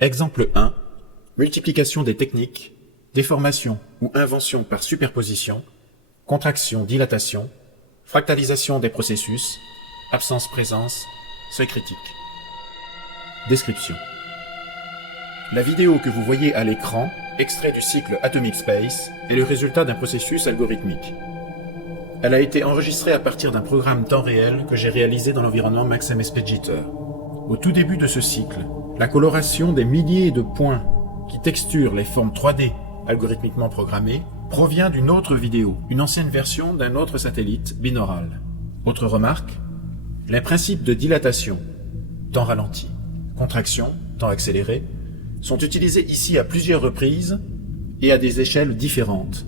Exemple 1. Multiplication des techniques, déformation ou invention par superposition, contraction, dilatation, fractalisation des processus, absence-présence, seuil critique. Description. La vidéo que vous voyez à l'écran, extrait du cycle Atomic Space, est le résultat d'un processus algorithmique. Elle a été enregistrée à partir d'un programme temps réel que j'ai réalisé dans l'environnement MaxMSP Jitter. Au tout début de ce cycle, la coloration des milliers de points qui texturent les formes 3D algorithmiquement programmées provient d'une autre vidéo, une ancienne version d'un autre satellite binaural. Autre remarque, les principes de dilatation, temps ralenti, contraction, temps accéléré, sont utilisés ici à plusieurs reprises et à des échelles différentes.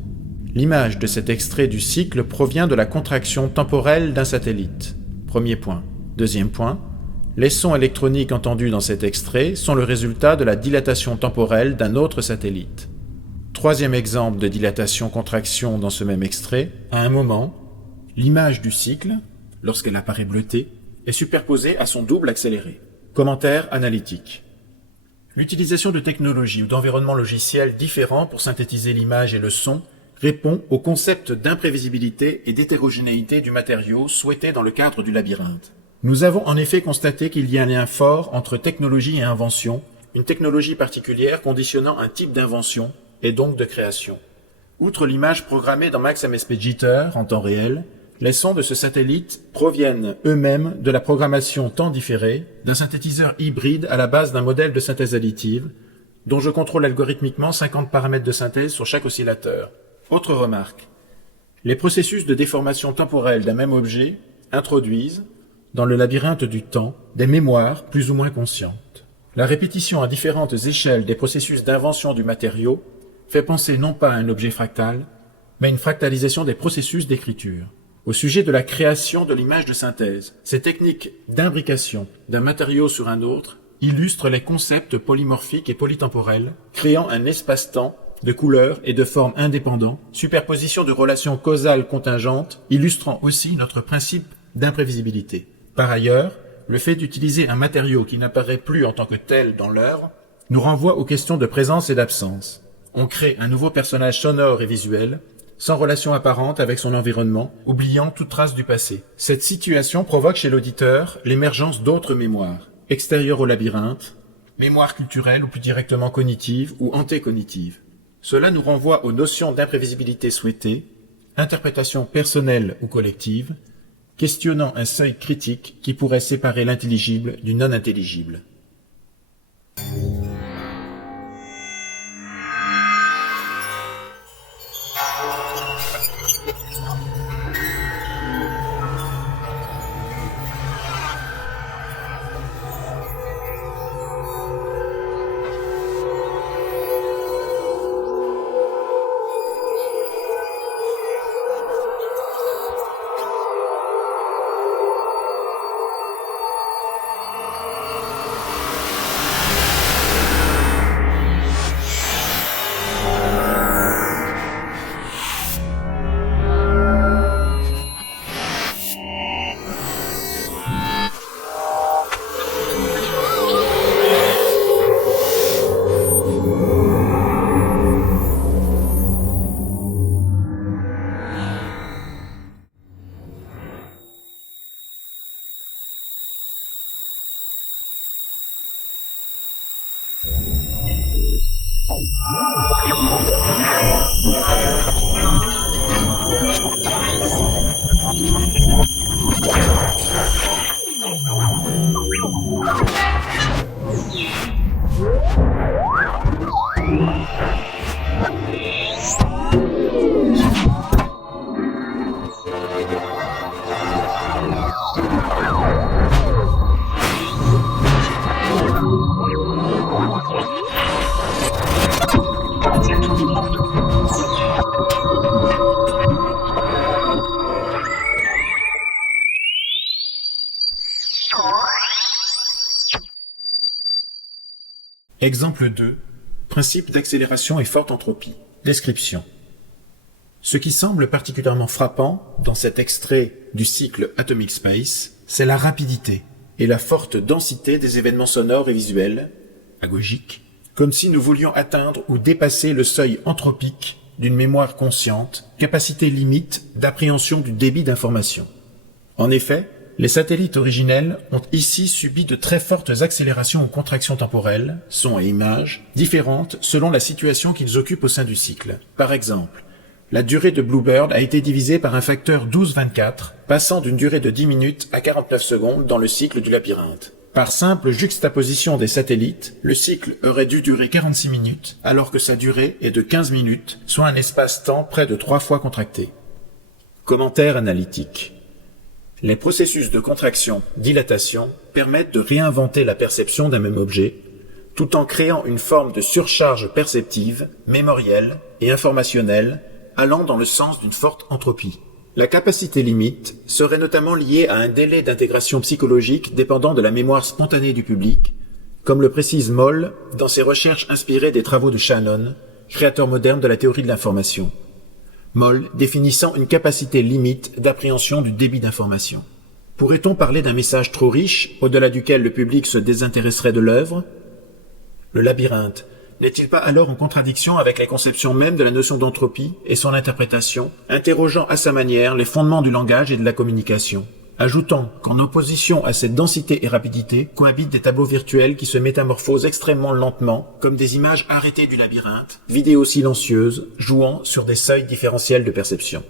L'image de cet extrait du cycle provient de la contraction temporelle d'un satellite. Premier point. Deuxième point, les sons électroniques entendus dans cet extrait sont le résultat de la dilatation temporelle d'un autre satellite. Troisième exemple de dilatation-contraction dans ce même extrait, à un moment, l'image du cycle, lorsqu'elle apparaît bleutée, est superposée à son double accéléré. Commentaire analytique. L'utilisation de technologies ou d'environnements logiciels différents pour synthétiser l'image et le son répond au concept d'imprévisibilité et d'hétérogénéité du matériau souhaité dans le cadre du labyrinthe. Nous avons en effet constaté qu'il y a un lien fort entre technologie et invention, une technologie particulière conditionnant un type d'invention et donc de création. Outre l'image programmée dans MaxMSP Jitter en temps réel, les sons de ce satellite proviennent eux-mêmes de la programmation temps différé d'un synthétiseur hybride à la base d'un modèle de synthèse additive, dont je contrôle algorithmiquement 50 paramètres de synthèse sur chaque oscillateur. Autre remarque, les processus de déformation temporelle d'un même objet introduisent, dans le labyrinthe du temps, des mémoires plus ou moins conscientes. La répétition à différentes échelles des processus d'invention du matériau fait penser non pas à un objet fractal, mais à une fractalisation des processus d'écriture. Au sujet de la création de l'image de synthèse, ces techniques d'imbrication d'un matériau sur un autre illustrent les concepts polymorphiques et polytemporels, créant un espace-temps de couleurs et de formes indépendants, superposition de relations causales contingentes, illustrant aussi notre principe d'imprévisibilité. Par ailleurs, le fait d'utiliser un matériau qui n'apparaît plus en tant que tel dans l'œuvre nous renvoie aux questions de présence et d'absence. On crée un nouveau personnage sonore et visuel, sans relation apparente avec son environnement, oubliant toute trace du passé. Cette situation provoque chez l'auditeur l'émergence d'autres mémoires, extérieures au labyrinthe, mémoires culturelles ou plus directement cognitives ou antécognitives. Cela nous renvoie aux notions d'imprévisibilité souhaitée, interprétation personnelle ou collective, questionnant un seuil critique qui pourrait séparer l'intelligible du non-intelligible. Exemple 2. Principe d'accélération et forte entropie. Description. Ce qui semble particulièrement frappant dans cet extrait du cycle Atomic Space, c'est la rapidité et la forte densité des événements sonores et visuels, agogiques, comme si nous voulions atteindre ou dépasser le seuil anthropique d'une mémoire consciente, capacité limite d'appréhension du débit d'information. En effet, les satellites originels ont ici subi de très fortes accélérations ou contractions temporelles, son et images, différentes selon la situation qu'ils occupent au sein du cycle. Par exemple, la durée de Bluebird a été divisée par un facteur 12-24, passant d'une durée de 10 minutes à 49 secondes dans le cycle du labyrinthe. Par simple juxtaposition des satellites, le cycle aurait dû durer 46 minutes, alors que sa durée est de 15 minutes, soit un espace-temps près de 3 fois contracté. Commentaire analytique. Les processus de contraction, dilatation permettent de réinventer la perception d'un même objet, tout en créant une forme de surcharge perceptive, mémorielle et informationnelle, allant dans le sens d'une forte entropie. La capacité limite serait notamment liée à un délai d'intégration psychologique dépendant de la mémoire spontanée du public, comme le précise Moll dans ses recherches inspirées des travaux de Shannon, créateur moderne de la théorie de l'information. Moll définissant une capacité limite d'appréhension du débit d'information. Pourrait-on parler d'un message trop riche, au-delà duquel le public se désintéresserait de l'œuvre? Le labyrinthe n'est-il pas alors en contradiction avec les conceptions mêmes de la notion d'entropie et son interprétation, interrogeant à sa manière les fondements du langage et de la communication? Ajoutant qu'en opposition à cette densité et rapidité cohabitent des tableaux virtuels qui se métamorphosent extrêmement lentement, comme des images arrêtées du labyrinthe, vidéos silencieuses, jouant sur des seuils différentiels de perception.